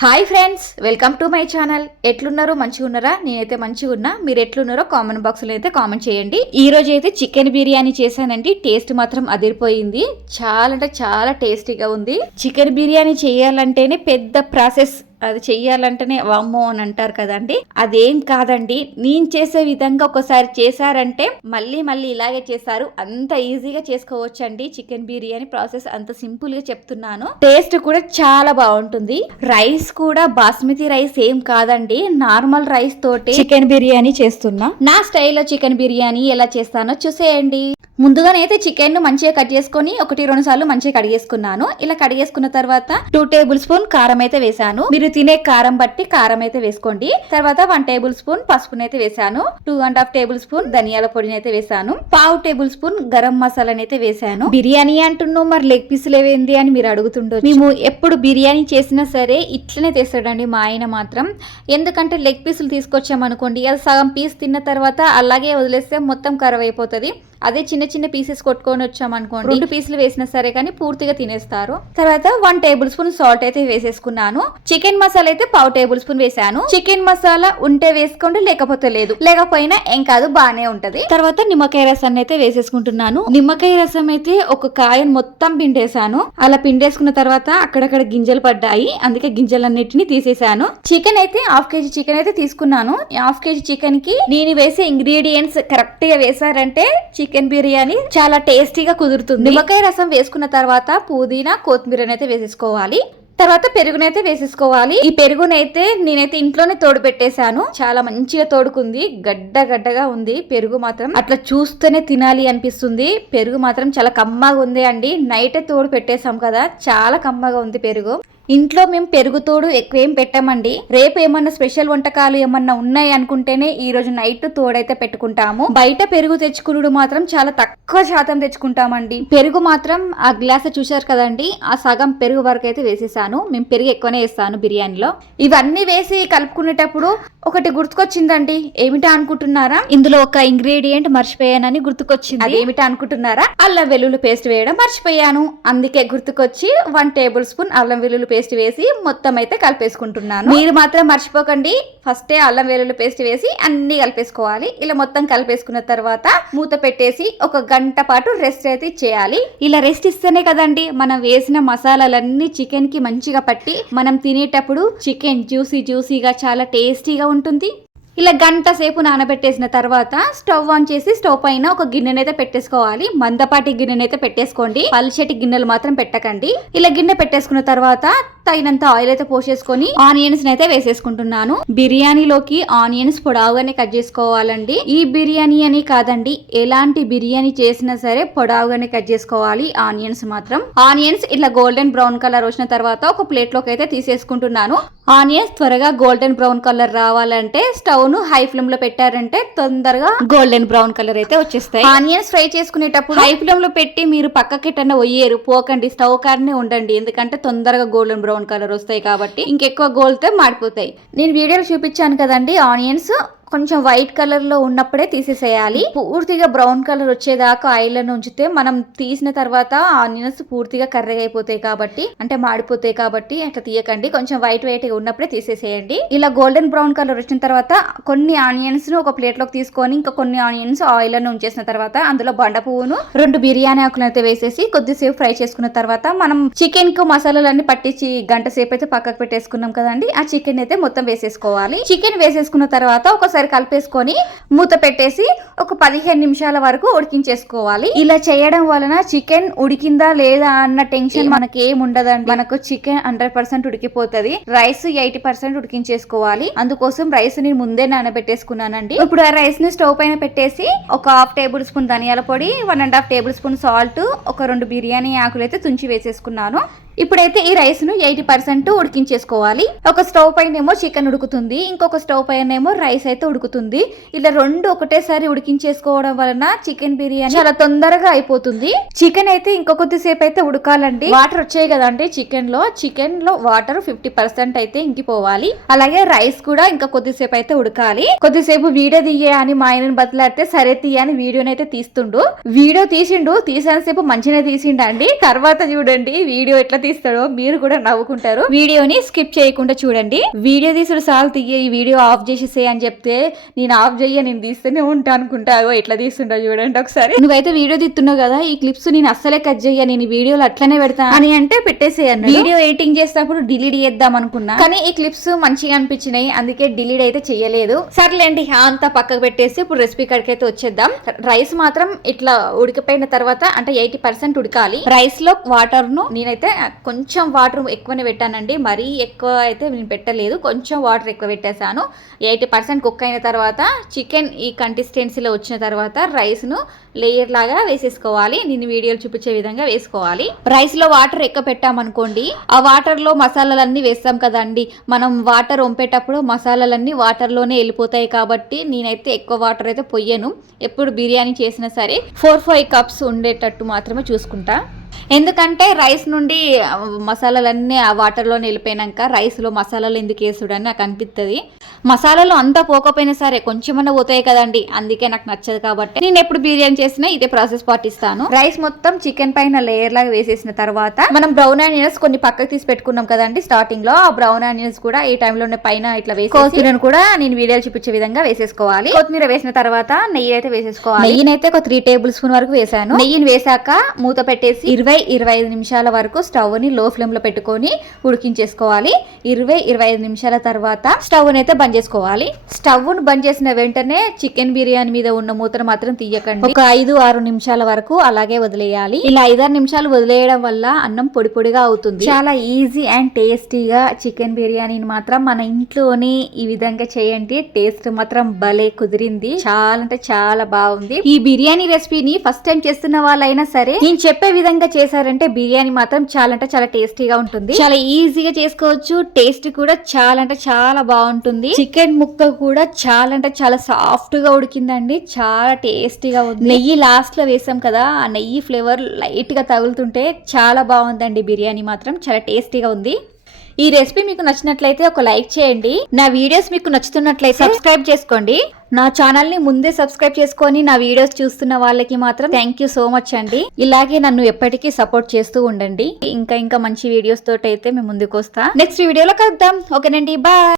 Hi friends, welcome to my channel. ఎట్లున్నారో మంచిగా ఉన్నారా? నేనైతే మంచిగా ఉన్నా. మీరు ఎట్లున్నారో కామెంట్ బాక్స్లో అయితే కామెంట్ చేయండి. ఈ రోజు అయితే చికెన్ బిర్యానీ చేశానండి. టేస్ట్ మాత్రం అదిరిపోయింది. చాలా అంటే చాలా టేస్టీగా ఉంది. చికెన్ బిర్యానీ చేయాలంటేనే పెద్ద ప్రాసెస్. అది చెయ్యాలంటేనే వామ్మో అని అంటారు కదండి. అదేం కాదండి, నేను చేసే విధంగా ఒకసారి చేశారంటే మళ్ళీ మళ్ళీ ఇలాగే చేశారు. అంత ఈజీగా చేసుకోవచ్చు అండి చికెన్ బిర్యానీ ప్రాసెస్. అంత సింపుల్ గా చెప్తున్నాను. టేస్ట్ కూడా చాలా బాగుంటుంది. రైస్ కూడా బాస్మతి రైస్ ఏం కాదండి, నార్మల్ రైస్ తోటి చికెన్ బిర్యానీ చేస్తున్నా. నా స్టైల్లో చికెన్ బిర్యానీ ఎలా చేస్తానో చూసేయండి. ముందుగానైతే చికెన్ ను మంచిగా కట్ చేసుకుని 1-2 సార్లు మంచిగా కడిగేసుకున్నాను. ఇలా కడిగేసుకున్న తర్వాత 2 టేబుల్ స్పూన్ కారం అయితే వేసాను. మీరు తినే కారం బట్టి కారం అయితే వేసుకోండి. తర్వాత 1 టేబుల్ స్పూన్ పసుపునైతే వేసాను. 2.5 టేబుల్ స్పూన్ ధనియాల పొడిని అయితే వేసాను. 1/2 టేబుల్ స్పూన్ గరం మసాలాని అయితే వేసాను. బిర్యానీ అంటున్నావు, మరి లెగ్ పీసులు ఏవేంది అని మీరు అడుగుతుండొచ్చు. మేము ఎప్పుడు బిర్యానీ చేసినా సరే ఇట్లనే తెస్తాడండి మా ఆయన మాత్రం. ఎందుకంటే లెగ్ పీసులు తీసుకొచ్చామనుకోండి, అది సగం పీస్ తిన్న తర్వాత అలాగే వదిలేస్తే మొత్తం ఖరాబ్ అయిపోతుంది. అదే చిన్న చిన్న పీసెస్ కొట్టుకొని వచ్చామనుకోండి, 2 పీసులు వేసినా సరే కానీ పూర్తిగా తినేస్తారు. తర్వాత 1 టేబుల్ స్పూన్ సాల్ట్ అయితే వేసేసుకున్నాను. చికెన్ మసాలా అయితే 1/2 టేబుల్ స్పూన్ వేసాను. చికెన్ మసాలా ఉంటే వేసుకోండి, లేకపోతే లేదు. లేకపోయినా ఏం కాదు, బానే ఉంటది. తర్వాత నిమ్మకాయ రసాన్ని అయితే వేసేసుకుంటున్నాను. నిమ్మకాయ రసం అయితే ఒక కాయను మొత్తం పిండేశాను. అలా పిండేసుకున్న తర్వాత అక్కడక్కడ గింజలు పడ్డాయి, అందుకే గింజలన్నిటిని తీసేసాను. చికెన్ అయితే 1/2 కేజీ చికెన్ అయితే తీసుకున్నాను. 1/2 కేజీ చికెన్ కి నేను వేసే ఇంగ్రీడియంట్స్ కరెక్ట్ గా వేసారంటే చికెన్ బిర్యానీ చాలా టేస్టీగా కుదురుతుంది. నిమ్మకాయ రసం వేసుకున్న తర్వాత పుదీనా, కొత్తిమీర అయితే వేసేసుకోవాలి. తర్వాత పెరుగునైతే వేసేసుకోవాలి. ఈ పెరుగునైతే నేనైతే ఇంట్లోనే తోడు పెట్టేశాను. చాలా మంచిగా తోడుకుంది, గడ్డగా ఉంది. పెరుగు మాత్రం అట్లా చూస్తేనే తినాలి అనిపిస్తుంది. పెరుగు మాత్రం చాలా కమ్మగా ఉంది అండి. నైటే తోడు పెట్టేశాం కదా, చాలా కమ్మగా ఉంది పెరుగు. ఇంట్లో మేము పెరుగు తోడు ఎక్కువ ఏం పెట్టామండి. రేపు ఏమన్నా స్పెషల్ వంటకాలు ఏమన్నా ఉన్నాయి అనుకుంటేనే ఈ రోజు నైట్ తోడైతే పెట్టుకుంటాము. బయట పెరుగు తెచ్చుకునుడు మాత్రం చాలా తక్కువ శాతం తెచ్చుకుంటామండి. పెరుగు మాత్రం ఆ గ్లాస్ చూశారు కదండి, ఆ సగం పెరుగు వరకు అయితే వేసేసాను. మేము పెరుగు ఎక్కువనే వేస్తాను బిర్యానీలో. ఇవన్నీ వేసి కలుపుకునేటప్పుడు ఒకటి గుర్తుకొచ్చిందండి. ఏమిటా అనుకుంటున్నారా? ఇందులో ఒక ఇంగ్రీడియంట్ మర్చిపోయానని గుర్తుకొచ్చింది. అదేమిటా అనుకుంటున్నారా? అల్లం వెల్లుల్లి పేస్ట్ వేయడం మర్చిపోయాను. అందుకే గుర్తుకొచ్చి 1 టేబుల్ స్పూన్ అల్లం వెల్లుల్లి పేస్ట్ వేసి మొత్తం అయితే కలిపేసుకుంటున్నాను. మీరు మాత్రం మర్చిపోకండి, ఫస్టే అల్లం వెల్లుల్లి పేస్ట్ వేసి అన్ని కలిపేసుకోవాలి. ఇలా మొత్తం కలిపేసుకున్న తర్వాత మూత పెట్టేసి 1 గంట పాటు రెస్ట్ అయితే ఇచ్చేయాలి. ఇలా రెస్ట్ ఇస్తేనే కదండి మనం వేసిన మసాలాలన్నీ చికెన్ కి మంచిగా పట్టి మనం తినేటప్పుడు చికెన్ జ్యూసీగా చాలా టేస్టీగా ఉంటుంది. ఇలా గంట సేపు నానబెట్టేసిన తర్వాత స్టవ్ ఆన్ చేసి స్టవ్ పైన ఒక గిన్నెనైతే పెట్టేసుకోవాలి. మందపాటి గిన్నెనైతే పెట్టేసుకోండి, పల్చటి గిన్నెలు మాత్రం పెట్టకండి. ఇలా గిన్నె పెట్టేసుకున్న తర్వాత తగినంత ఆయిల్ అయితే పోసేసుకొని ఆనియన్స్ అయితే వేసేసుకుంటున్నాను. బిర్యానీలోకి ఆనియన్స్ పొడవుగానే కట్ చేసుకోవాలండి. ఈ బిర్యానీ అని కాదండి, ఎలాంటి బిర్యానీ చేసినా సరే పొడవుగానే కట్ చేసుకోవాలి ఆనియన్స్ మాత్రం. ఆనియన్స్ ఇట్లా గోల్డెన్ బ్రౌన్ కలర్ వచ్చిన తర్వాత ఒక ప్లేట్ లోకి అయితే తీసేసుకుంటున్నాను. ఆనియన్స్ త్వరగా గోల్డెన్ బ్రౌన్ కలర్ రావాలంటే స్టవ్ ను హై ఫ్లేమ్ లో పెట్టారంటే తొందరగా గోల్డెన్ బ్రౌన్ కలర్ అయితే వచ్చేస్తాయి. ఆనియన్స్ ఫ్రై చేసుకునేటప్పుడు హై ఫ్లేమ్ లో పెట్టి మీరు పక్కకి ఎట్టన్నా పోయేరు పోకండి, స్టవ్ కాడనే ఉండండి. ఎందుకంటే తొందరగా గోల్డెన్ బ్రౌన్ కలర్ వస్తాయి కాబట్టి. ఇంకెక్కువ గోల్తే మాడిపోతాయి. నేను వీడియోలో చూపించాను కదండి, ఆనియన్స్ కొంచెం వైట్ కలర్ లో ఉన్నప్పుడే తీసేసేయాలి. పూర్తిగా బ్రౌన్ కలర్ వచ్చేదాకా ఆయిల్ లో ఉంచితే మనం తీసిన తర్వాత ఆనియన్స్ పూర్తిగా కర్రగా అయిపోతాయి కాబట్టి, అంటే మాడిపోతాయి కాబట్టి అట్లా తీయకండి. కొంచెం వైట్ గా ఉన్నప్పుడే తీసేసేయండి. ఇలా గోల్డెన్ బ్రౌన్ కలర్ వచ్చిన తర్వాత కొన్ని ఆనియన్స్ ను ఒక ప్లేట్ లోకి తీసుకొని ఇంకా కొన్ని ఆనియన్స్ ఆయిల్ లో ఉంచేసిన తర్వాత అందులో బండ పువ్వును 2 బిర్యానీ ఆకులు అయితే వేసేసి కొద్దిసేపు ఫ్రై చేసుకున్న తర్వాత మనం చికెన్ కు మసాలాలన్నీ పట్టించి గంట సేపు అయితే పక్కకు పెట్టేసుకున్నాం కదండి, ఆ చికెన్ అయితే మొత్తం వేసేసుకోవాలి. చికెన్ వేసేసుకున్న తర్వాత ఒకసారి కలిపేసుకొని మూత పెట్టేసి ఒక 15 నిమిషాల వరకు ఉడికించేసుకోవాలి. ఇలా చేయడం వలన చికెన్ ఉడికిందా లేదా అన్న టెన్షన్ మనకి ఏం ఉండదండి. మనకు చికెన్ 100% ఉడికిపోతుంది. రైస్ 80% ఉడికించేసుకోవాలి. అందుకోసం రైస్ ని ముందే నానబెట్టేసుకున్నానండి. ఇప్పుడు ఆ రైస్ ని స్టవ్ పైన పెట్టేసి ఒక 1/2 టేబుల్ స్పూన్ ధనియాల పొడి, 1.5 టేబుల్ స్పూన్ సాల్ట్, ఒక 2 బిర్యానీ ఆకులు అయితే తుంచి వేసేసుకున్నాను. ఇప్పుడైతే ఈ రైస్ ను 80% ఉడికించేసుకోవాలి. ఒక స్టవ్ పైన ఏమో చికెన్ ఉడుకుతుంది, ఇంకొక స్టవ్ పైన ఏమో రైస్ అయితే ఉడుకుతుంది. ఇలా 2 ఒకటేసారి ఉడికించేసుకోవడం వలన చికెన్ బిర్యానీ చాలా తొందరగా అయిపోతుంది. చికెన్ అయితే ఇంకొద్దిసేపు అయితే ఉడకాలండి. వాటర్ వచ్చాయి కదండి చికెన్ లో వాటర్ 50% అయితే ఇంకిపోవాలి. అలాగే రైస్ కూడా ఇంకా కొద్దిసేపు అయితే ఉడకాలి. కొద్దిసేపు వీడియో తీయ అని మా ఆయనని బతలాడితే సరే తీయని వీడియోనైతే తీస్తుండు. వీడియో తీసిండు, తీసినంతసేపు మంచిగా తీసిండు అండి. తర్వాత చూడండి వీడియో ఎట్లా తీస్తాడో మీరు కూడా నవ్వుకుంటారు. వీడియోని స్కిప్ చేయకుండా చూడండి. వీడియో తీసుడు సాల్ తీయ, ఈ వీడియో ఆఫ్ చేసేసే అని చెప్తే నేను ఆఫ్ చెయ్య, నేను తీస్తూనే ఉంటా అనుకుంటావో ఎట్లా తీస్తుంటా చూడండి ఒకసారి. నువ్వైతే వీడియో తీస్తున్నావు కదా, ఈ క్లిప్స్ నేను అస్సలే కట్ చెయ్య, నేను ఈ వీడియోలు అట్లనే పెడతా అని అంటే పెట్టేసేయను. వీడియో ఎడిటింగ్ చేసేటప్పుడు డిలీట్ చేద్దాం అనుకున్నా, కానీ ఈ క్లిప్స్ మంచిగా అనిపించినాయి, అందుకే డిలీట్ అయితే చెయ్యలేదు. సర్లేండి, అంతా పక్కకు పెట్టేసి ఇప్పుడు రెసిపీ కాడికి అయితే వచ్చేద్దాం. రైస్ మాత్రం ఇట్లా ఉడికిపోయిన తర్వాత అంటే 80% ఉడకాలి. రైస్ లో వాటర్ ను నేనైతే కొంచెం వాటర్ ఎక్కువనే పెట్టానండి, మరీ ఎక్కువ అయితే నేను పెట్టలేదు, కొంచెం వాటర్ ఎక్కువ పెట్టేశాను. 80% కుక్ అయిన తర్వాత చికెన్ ఈ కన్సిస్టెన్సీలో వచ్చిన తర్వాత రైస్ ను లేయర్ లాగా వేసేసుకోవాలి. నేను వీడియోలు చూపించే విధంగా వేసుకోవాలి. రైస్ లో వాటర్ ఎక్కువ పెట్టామనుకోండి, ఆ వాటర్ లో మసాలాలన్నీ వేస్తాం కదండి, మనం వాటర్ వంపేటప్పుడు మసాలాలన్నీ వాటర్ లోనే వెళ్ళిపోతాయి. కాబట్టి నేనైతే ఎక్కువ వాటర్ అయితే పొయ్యను. ఎప్పుడు బిర్యానీ చేసినా సరే 4-5 కప్స్ ఉండేటట్టు మాత్రమే చూసుకుంటా. ఎందుకంటే రైస్ నుండి మసాలాలన్నీ ఆ వాటర్లోనే వెళ్ళిపోయినాక రైస్లో మసాలాలు ఎందుకు వేసుడని నాకు అనిపిస్తుంది. మసాలాలు అంతా పోకపోయినా సరే కొంచెమన్నా పోతాయి కదండి, అందుకే నాకు నచ్చదు. కాబట్టి నేను ఎప్పుడు బిర్యానీ చేసినా ఇదే ప్రాసెస్ పాటిస్తాను. రైస్ మొత్తం చికెన్ పైన లేయర్ లాగా వేసేసిన తర్వాత మనం బ్రౌన్ ఆనియన్స్ కొన్ని పక్కకు తీసి పెట్టుకున్నాం కదండి స్టార్టింగ్ లో, ఆ బ్రౌన్ ఆనియన్స్ కూడా ఈ టైంలోనే పైన ఇట్లా వేసి, కొత్తిమీరను కూడా నేను వీడియోలు చూపించే విధంగా వేసేసుకోవాలి. కొత్తిమీర వేసిన తర్వాత నెయ్యి అయితే వేసేసుకోవాలి. నెయ్యిని అయితే ఒక 3 టేబుల్ స్పూన్ వరకు వేసాను. నెయ్యిని వేసాక మూత పెట్టేసి 20-25 నిమిషాల వరకు స్టవ్ ని లో ఫ్లేమ్ లో పెట్టుకొని ఉడికించేసుకోవాలి. 20-25 నిమిషాల తర్వాత స్టవ్ అయితే బంద్ చేసుకోవాలి. స్టవ్ ను బంద్ చేసిన వెంటనే చికెన్ బిర్యానీ మీద ఉన్న మూతను మాత్రం తీయకండి. ఒక 5-6 నిమిషాల వరకు అలాగే వదిలేయాలి. ఇలా 5-6 నిమిషాలు వదిలేయడం వల్ల అన్నం పొడి పొడిగా అవుతుంది. చాలా ఈజీ అండ్ టేస్టీగా చికెన్ బిర్యానీని మాత్రం మన ఇంట్లోనే ఈ విధంగా చేయండి. టేస్ట్ మాత్రం భలే కుదిరింది, చాలా అంటే చాలా బాగుంది. ఈ బిర్యానీ రెసిపీని ఫస్ట్ టైం చేస్తున్న వాళ్ళైనా సరే నేను చెప్పే విధంగా చేశారంటే బిర్యానీ మాత్రం చాలా అంటే చాలా టేస్టీగా ఉంటుంది. చాలా ఈజీగా చేసుకోవచ్చు. టేస్ట్ కూడా చాలా అంటే చాలా బాగుంటుంది. చికెన్ ముక్క కూడా చాలా అంటే చాలా సాఫ్ట్ గా ఉడికిందండి, చాలా టేస్టీగా ఉంది. నెయ్యి లాస్ట్ లో వేసాం కదా, ఆ నెయ్యి ఫ్లేవర్ లైట్ గా తగులుతుంటే చాలా బాగుందండి. బిర్యానీ మాత్రం చాలా టేస్టీగా ఉంది. ఈ రెసిపీ మీకు నచ్చినట్లయితే ఒక లైక్ చేయండి. నా వీడియోస్ మీకు నచ్చుతున్నట్లయితే సబ్స్క్రైబ్ చేసుకోండి. నా ఛానల్ ని ముందే సబ్స్క్రైబ్ చేసుకొని నా వీడియోస్ చూస్తున్న వాళ్ళకి మాత్రం థ్యాంక్ యూ సో మచ్ అండి. ఇలాగే నన్ను ఎప్పటికీ సపోర్ట్ చేస్తూ ఉండండి. ఇంకా మంచి వీడియోస్ తోటి అయితే మేము ముందుకు వస్తా. నెక్స్ట్ వీడియోలో కలుద్దాం. ఓకేనండి, బాయ్.